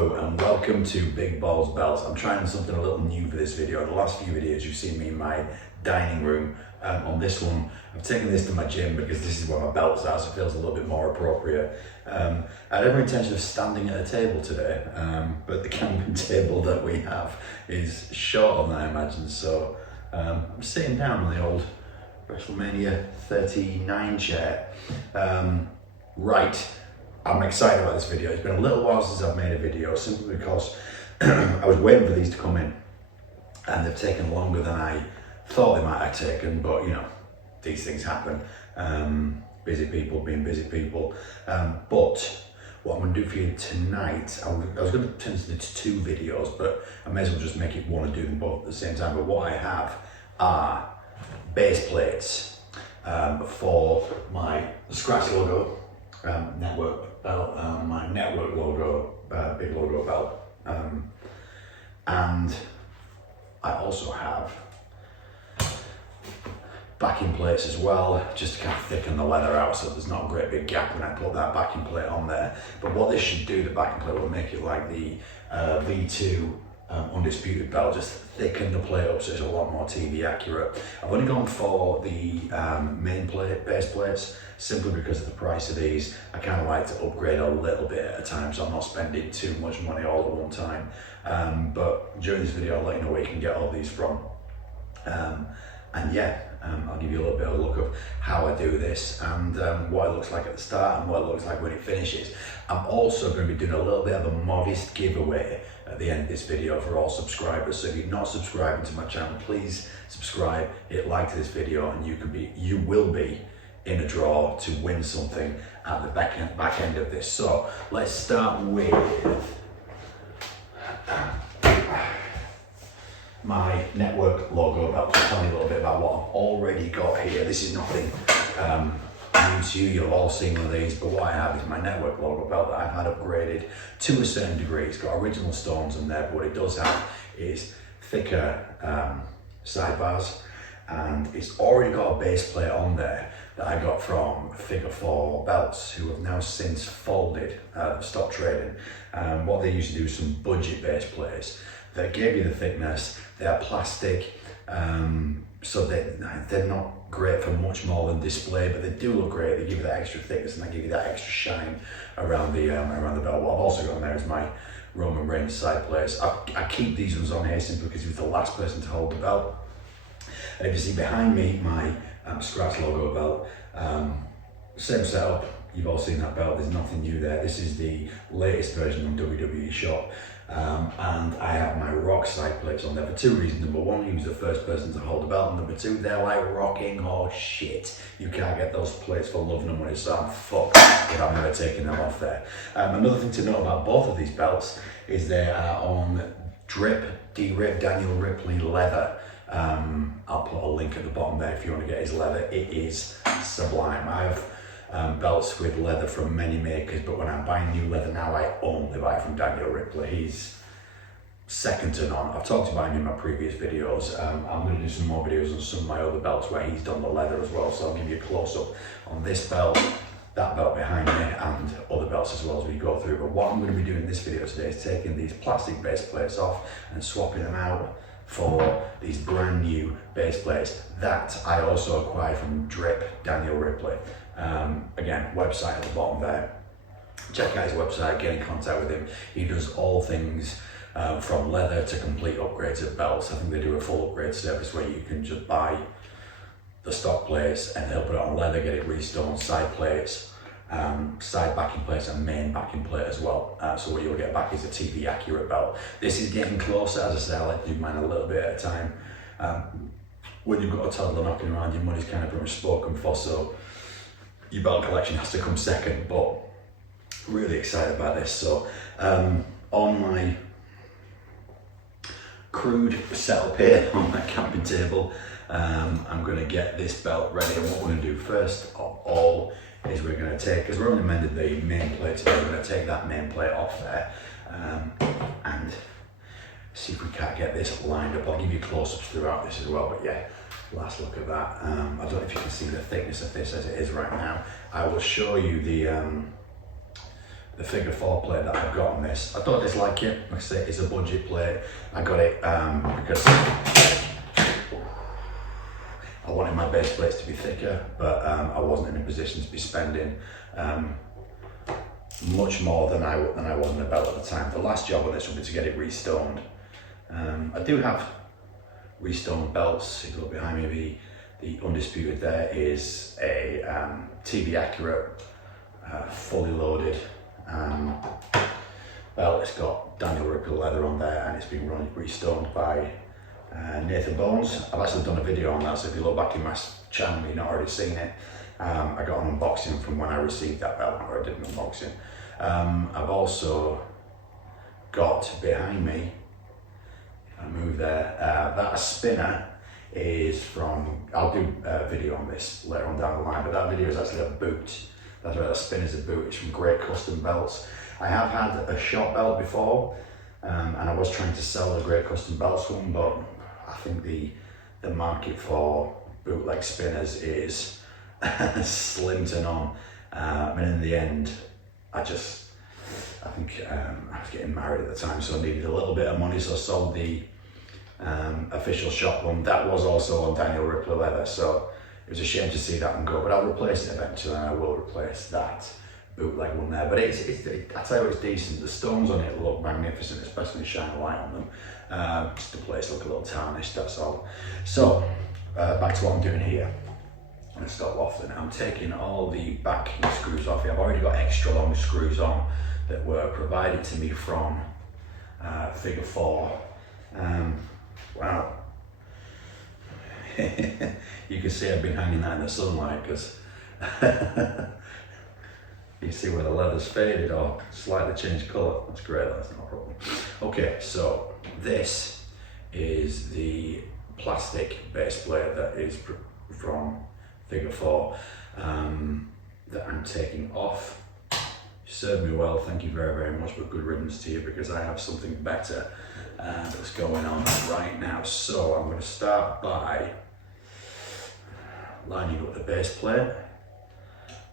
Hello and welcome to Big Balls Belts. I'm trying something a little new for this video. The last few videos you've seen me in my dining room. On this one, I've taken this to my gym because this is where my belts are, so it feels a little bit more appropriate. I had every intention of standing at a table today, but the camping table that we have is shorter than I imagined, so I'm sitting down on the old WrestleMania 39 chair. Right. I'm excited about this video. It's been a little while since I've made a video, simply because I was waiting for these to come in and they've taken longer than I thought they might have taken, but you know, these things happen. Busy people being busy people. But what I'm going to do for you tonight, I was going to turn this into two videos, but I may as well just make it one and do them both at the same time. But what I have are base plates for my Scratch logo, network belt, my network logo, big logo belt, and I also have backing plates as well, just to kind of thicken the leather out so there's not a great big gap when I put that backing plate on there. But what this should do, the backing plate will make it like the V2 Undisputed belt, just thicken the plate up so it's a lot more TV accurate. I've only gone for the main plate, base plates, simply because of the price of these. I kind of like to upgrade a little bit at a time, so I'm not spending too much money all at one time. But during this video, I'll let you know where you can get all these from. And yeah, I'll give you a little bit of a look of how I do this and what it looks like at the start and what it looks like when it finishes. I'm also going to be doing a little bit of a modest giveaway at the end of this video for all subscribers. So if you're not subscribing to my channel, please subscribe, hit like to this video, and you will be in a draw to win something at the back end of this. So let's start with my network logo belt. I'll tell you a little bit about what I've already got here. This is nothing new to you, you've all seen one of these, but what I have is my network logo belt that I've had upgraded to a certain degree. It's got original stones in there, but what it does have is thicker sidebars, and it's already got a base plate on there that I got from Figure 4 Belts, who have now since folded, stopped trading. What they used to do is some budget base plates that gave you the thickness. They're plastic, so they're not great for much more than display, but they do look great. They give you that extra thickness and they give you that extra shine around the belt. What I've also got on there is my Roman Reigns side plates. I keep these ones on here simply because he was the last person to hold the belt. And if you see behind me, my Scratch logo belt, same setup. You've all seen that belt, there's nothing new there. This is the latest version on WWE Shop. And I have my Rock side plates on there for two reasons. Number one, he was the first person to hold the belt, and number two, they're like rocking horse shit. You can't get those plates for love nor money, so I'm fucked if I'm never taking them off there. Another thing to note about both of these belts is they are on D-Rip, Daniel Ripley leather. I'll put a link at the bottom there if you want to get his leather. It is sublime. I have belts with leather from many makers, but when I'm buying new leather now, I only buy from Daniel Ripley. He's second to none. I've talked about him in my previous videos. I'm going to do some more videos on some of my other belts where he's done the leather as well, so I'll give you a close-up on this belt, that belt behind me, and other belts as well as we go through. But what I'm going to be doing in this video today is taking these plastic base plates off and swapping them out for these brand new base plates that I also acquired from Daniel Ripley. Again, website at the bottom there. Check out his website, get in contact with him. He does all things from leather to complete upgrades of belts. I think they do a full upgrade service where you can just buy the stock plates and they'll put it on leather, get it restoned, side plates, side backing plates and main backing plate as well. So what you'll get back is a TV accurate belt. This is getting closer. As I say, I like to do mine a little bit at a time. When you've got a toddler knocking around, your money's kind of pretty much spoken for, so your belt collection has to come second, but really excited about this. So on my crude setup here on my camping table, I'm going to get this belt ready, and what we're going to do first of all is we're going to take, because we're only mended the main plate today, we're going to take that main plate off there and see if we can't get this lined up. I'll give you close-ups throughout this as well, but yeah, last look at that. I don't know if you can see the thickness of this as it is right now. I will show you the the figure 4 plate that I've got on this. I don't dislike it. Like I say, it's a budget plate. I got it because I wanted my base plates to be thicker, but I wasn't in a position to be spending much more than I was in the belt at the time. The last job on this would be to get it restoned. I do have restoned belts. If you look behind me, the Undisputed there is a TV accurate, fully loaded belt. It's got Daniel Ripley leather on there, and it's been restoned by Nathan Bones. I've actually done a video on that, so if you look back in my channel, you've not already seen it. I got an unboxing from when I received that belt, or I did an unboxing. I've also got behind me, if I move there, that spinner is from, I'll do a video on this later on down the line, but that video is actually a boot. That's right, that spinner's a boot. It's from Great Custom Belts. I have had a shop belt before, and I was trying to sell the Great Custom Belts one, but I think the market for bootleg spinners is slim to none. And in the end, I think I was getting married at the time, so I needed a little bit of money, so I sold the official shop one. That was also on Daniel Ripley leather, so it was a shame to see that one go, but I'll replace it eventually, and I will replace that bootleg one there. But I tell you, it's decent. The stones on it look magnificent, especially shine a light on them. Just the place look a little tarnished, that's all. So back to what I'm doing here. I'm gonna stop waffling. I'm taking all the backing screws off here. I've already got extra long screws on that were provided to me from figure 4. Wow. You can see I've been hanging that in the sunlight because you see where the leather's faded or slightly changed colour. That's great, that's no problem. Okay, so this is the plastic base plate that is from figure 4 that I'm taking off. You served me well, thank you very, very much, but good riddance to you, because I have something better that's going on right now. So I'm going to start by lining up the base plate.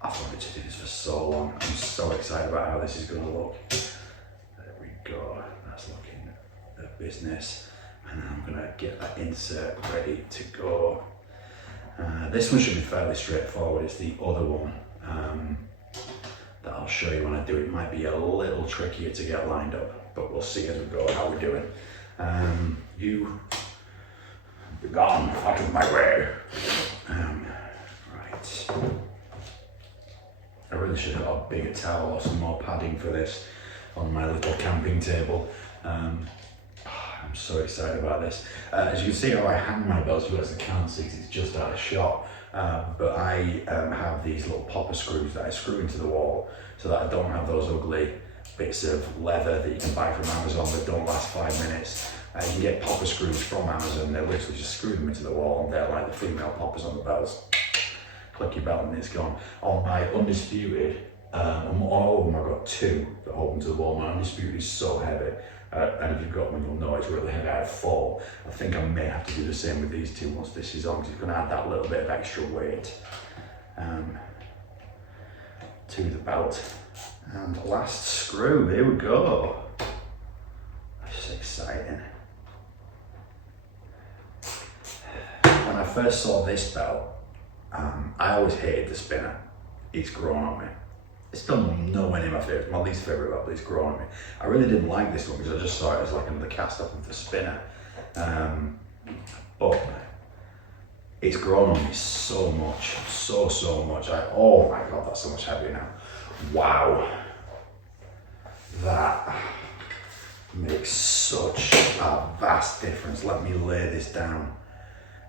I've wanted to do this for so long. I'm so excited about how this is going to look. There we go, that's looking at business. And then I'm going to get that insert ready to go. This one should be fairly straightforward. It's the other one that I'll show you when I do it. It might be a little trickier to get lined up, but we'll see as we go how we're doing. You be gone out of my way. Right. I really should have got a bigger towel or some more padding for this on my little camping table. I'm so excited about this. As you can see how I hang my belts, you guys can't see because it's just out of shot. But I have these little popper screws that I screw into the wall so that I don't have those ugly bits of leather that you can buy from Amazon that don't last 5 minutes. You can get popper screws from Amazon. They literally just screw them into the wall, and they're like the female poppers on the belts. Click your belt and it's gone. On my Undisputed, on all of them I've got 2 that hold them to the wall. My Undisputed is so heavy. And if you've got one, you'll know it's really heavy. I have 4. I think I may have to do the same with these 2 once this is on, because it's going to add that little bit of extra weight to the belt. And the last screw, here we go. That's exciting. When I first saw this belt, I always hated the spinner. It's grown on me. It's still nowhere near my favourite, my least favourite belt, but it's grown on me. I really didn't like this one because I just saw it as like another cast off of the spinner. But it's grown on me so much, so much. Oh my God, that's so much heavier now. Wow. That makes such a vast difference. Let me lay this down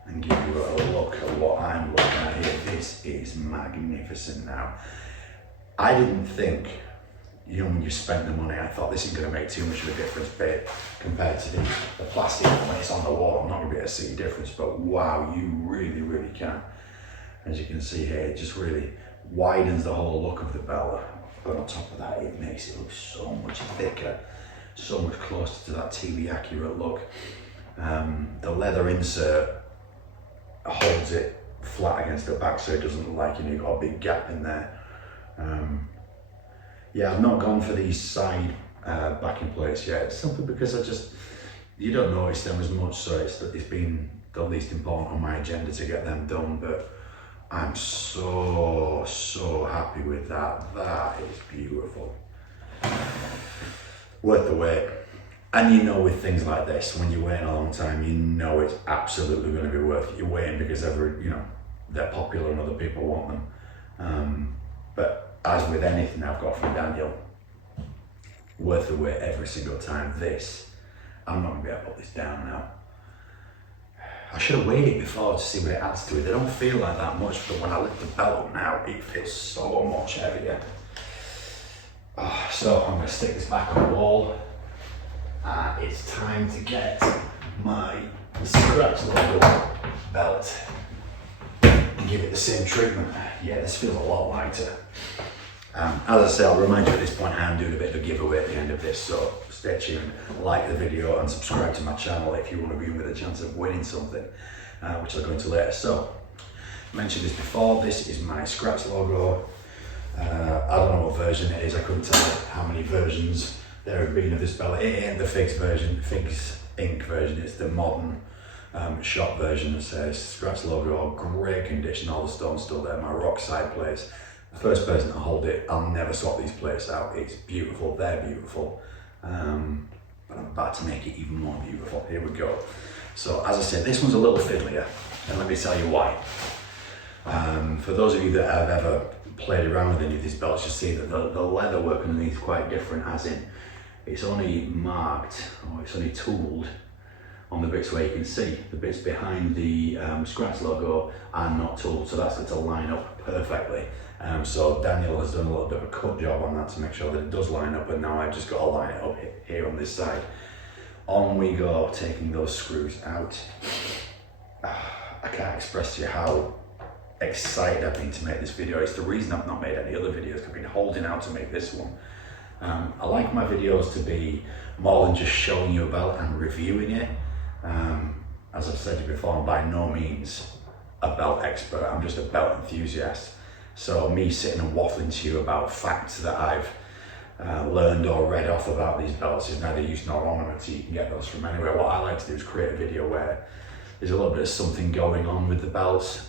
and give you a look at what I'm looking at here. This is magnificent now. I didn't think, when you spent the money, I thought this isn't going to make too much of a difference, but compared to the plastic when it's on the wall, I'm not going to be able to see a difference, but wow, you really, really can. As you can see here, it just really widens the whole look of the belt, but on top of that, it makes it look so much thicker, so much closer to that TV accurate look. The leather insert holds it flat against the back so it doesn't look like you've got a big gap in there. yeah, I've not gone for these side backing plates yet. It's simply because you don't notice them as much, so it's been the least important on my agenda to get them done, but I'm so happy with that. That is beautiful. Worth the wait. And you know, with things like this, when you're waiting a long time, you know it's absolutely going to be worth it. You're waiting because they're popular and other people want them. But as with anything I've got from Daniel, worth the wait every single time. I'm not going to be able to put this down now. I should have weighed it before to see what it adds to it. They don't feel like that much, but when I lift the belt up now, it feels so much heavier. So I'm going to stick this back on the wall. It's time to get my Scratch Logo belt and give it the same treatment. Yeah, this feels a lot lighter. As I say, I'll remind you at this point, I am doing a bit of a giveaway at the end of this, so stay tuned, like the video and subscribe to my channel if you want to be with a chance of winning something, which I'll go into later. So, I mentioned this before, this is my Scratch Logo. I don't know what version it is, I couldn't tell you how many versions there have been of this belt. It ain't the Figs Ink version, it's the modern shop version that says Scratch Logo, great condition, all the stones still there, my rock side plates. The first person to hold it, I'll never swap these plates out. It's beautiful, they're beautiful. But I'm about to make it even more beautiful. Here we go. So as I said, this one's a little fiddlier, and let me tell you why. For those of you that have ever played around with any of these belts, you'll see that the leather work underneath is quite different, as in it's only marked, or it's only tooled on the bits where you can see. The bits behind the Scratch Logo are not tooled, so that's got to line up perfectly. So Daniel has done a little bit of a cut job on that to make sure that it does line up, and now I've just got to line it up here on this side. On we go, taking those screws out. I can't express to you how excited I've been to make this video. It's the reason I've not made any other videos. I've been holding out to make this one. I like my videos to be more than just showing you about and reviewing it. As I've said to you before, I'm by no means a belt expert, I'm just a belt enthusiast. So me sitting and waffling to you about facts that I've learned or read off about these belts is neither use nor ornament, so you can get those from anywhere. What I like to do is create a video where there's a little bit of something going on with the belts.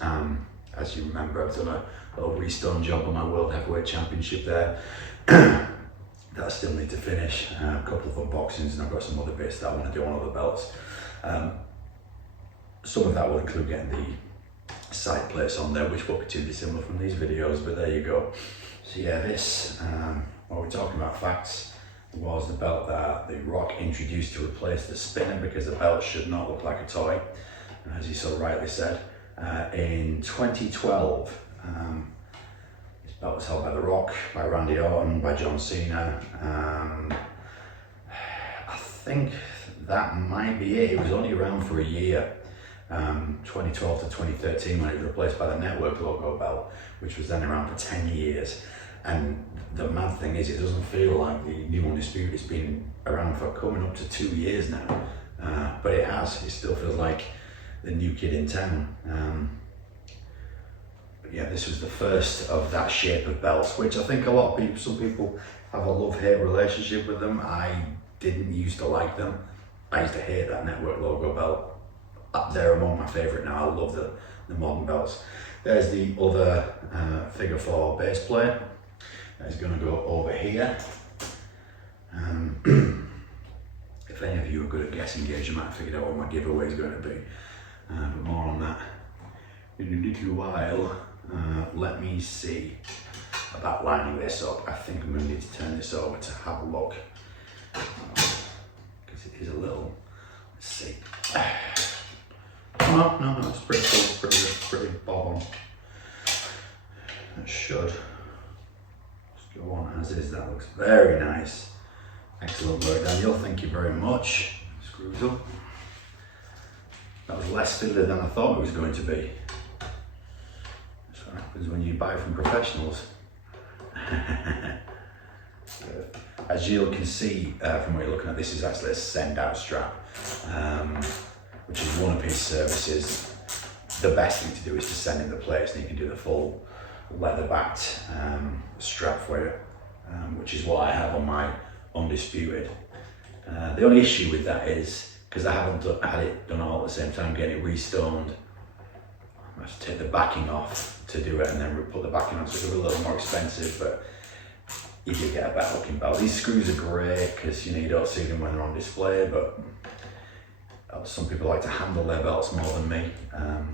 As you remember, I've done a little restone job on my World Heavyweight Championship there. That I still need to finish, a couple of unboxings, and I've got some other bits that I want to do on other belts. Some of that will include getting the side plates on there, which won't be too dissimilar from these videos, but there you go. So yeah, this, what we're talking about facts, was the belt that the Rock introduced to replace the spinner, because the belt should not look like a toy, as he so rightly said. In 2012, this belt was held by The Rock, by Randy Orton, by John Cena. I think that might be it. It was only around for a year, 2012 to 2013, when it was replaced by the Network Logo belt, which was then around for 10 years. And the mad thing is, it doesn't feel like the New Undisputed has been around for coming up to 2 years now, but it has. It still feels like the new kid in town. But yeah, this was the first of that shape of belts, which I think a lot of people, some people have a love-hate relationship with them. I didn't used to like them. I used to hate that Network Logo belt. They're among my favourite now. I love the modern belts. There's the other figure 4 base plate. That's going to go over here. If any of you are good at guessing games, you might have figured out what my giveaway is going to be. But more on that in a little while. Let me see about lining this up. I think I'm going to need to turn this over to have a look, because it is a little, let's see. No, it's pretty cool, pretty bob on. That should just go on as is. That looks very nice. Excellent work, Daniel, thank you very much. Screws up. That was less fiddly than I thought it was going to be. That's what happens when you buy from professionals. As you can see from what you're looking at, this is actually a send-out strap, which is one of his services. The best thing to do is to send in the plates, and you can do the full leather-backed strap for you. which is what I have on my Undisputed. The only issue with that is, because I haven't had it done all at the same time, getting it restoned, I have to take the backing off to do it and then put the backing on, so it's a little more expensive, but you do get a better looking belt. These screws are great because you don't see them when they're on display, but some people like to handle their belts more than me, and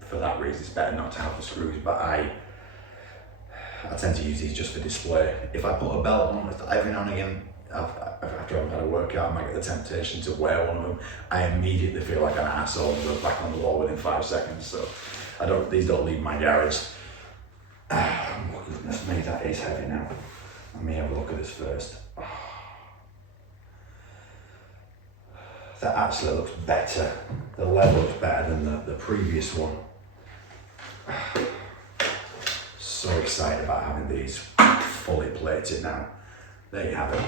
for that reason it's better not to have the screws, but I tend to use these just for display. If I put a belt on, every now and again, after I've had a workout, I might get the temptation to wear one of them. I immediately feel like an asshole and go back on the wall within 5 seconds. So these don't leave my garage. Goodness me, that is heavy now. Let me have a look at this first. That actually looks better. The level looks better than the previous one. So excited about having these fully plated now. There you have it.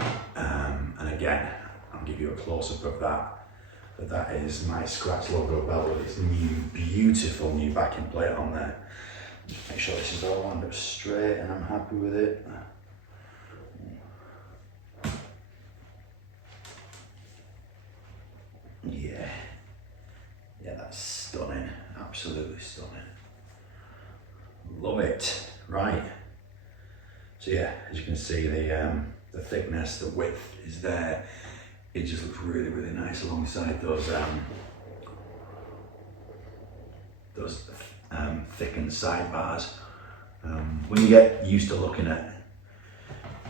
And again, I'll give you a close-up of that. But that is my Scratch logo belt with its new, beautiful new backing plate on there. Just make sure this is all lined up straight and I'm happy with it. Yeah, that's stunning, absolutely stunning. Love it. Right. So yeah, as you can see, the thickness, the width is there. It just looks really, really nice alongside those thickened sidebars. When you get used to looking at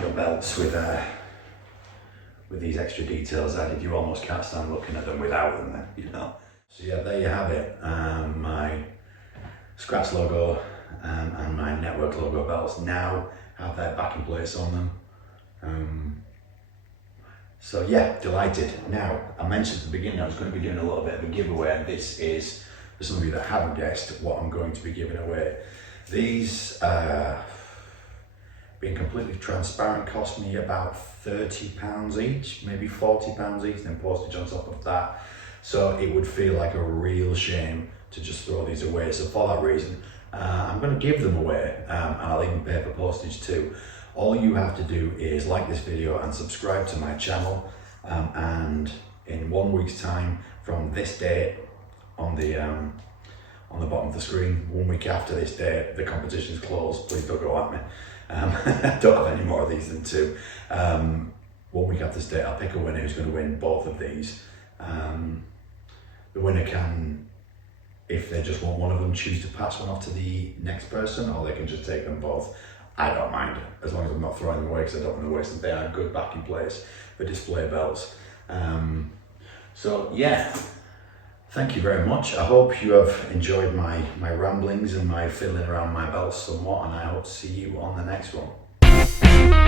your belts with these extra details added, you almost can't stand looking at them without them. So yeah, there you have it. My Scratch logo and my Network logo belts now have their backing plates on them. So yeah, delighted. Now, I mentioned at the beginning I was going to be doing a little bit of a giveaway, and this is, for some of you that haven't guessed, what I'm going to be giving away. These, being completely transparent, cost me about £30 each, maybe £40 each, then postage on top of that. So it would feel like a real shame to just throw these away. So for that reason, I'm going to give them away, and I'll even pay for postage too. All you have to do is like this video and subscribe to my channel, and in 1 week's time from this date on the bottom of the screen, 1 week after this date, the competition's closed. Please don't go at me. I don't have any more of these than 2. 1 week after this date, I'll pick a winner who's going to win both of these. The winner can, if they just want one of them, choose to pass one off to the next person, or they can just take them both. I don't mind, as long as I'm not throwing them away, because I don't want to waste them. They are good backing plates for display belts. So yeah, thank you very much. I hope you have enjoyed my ramblings and my fiddling around my belts somewhat, and I hope to see you on the next one.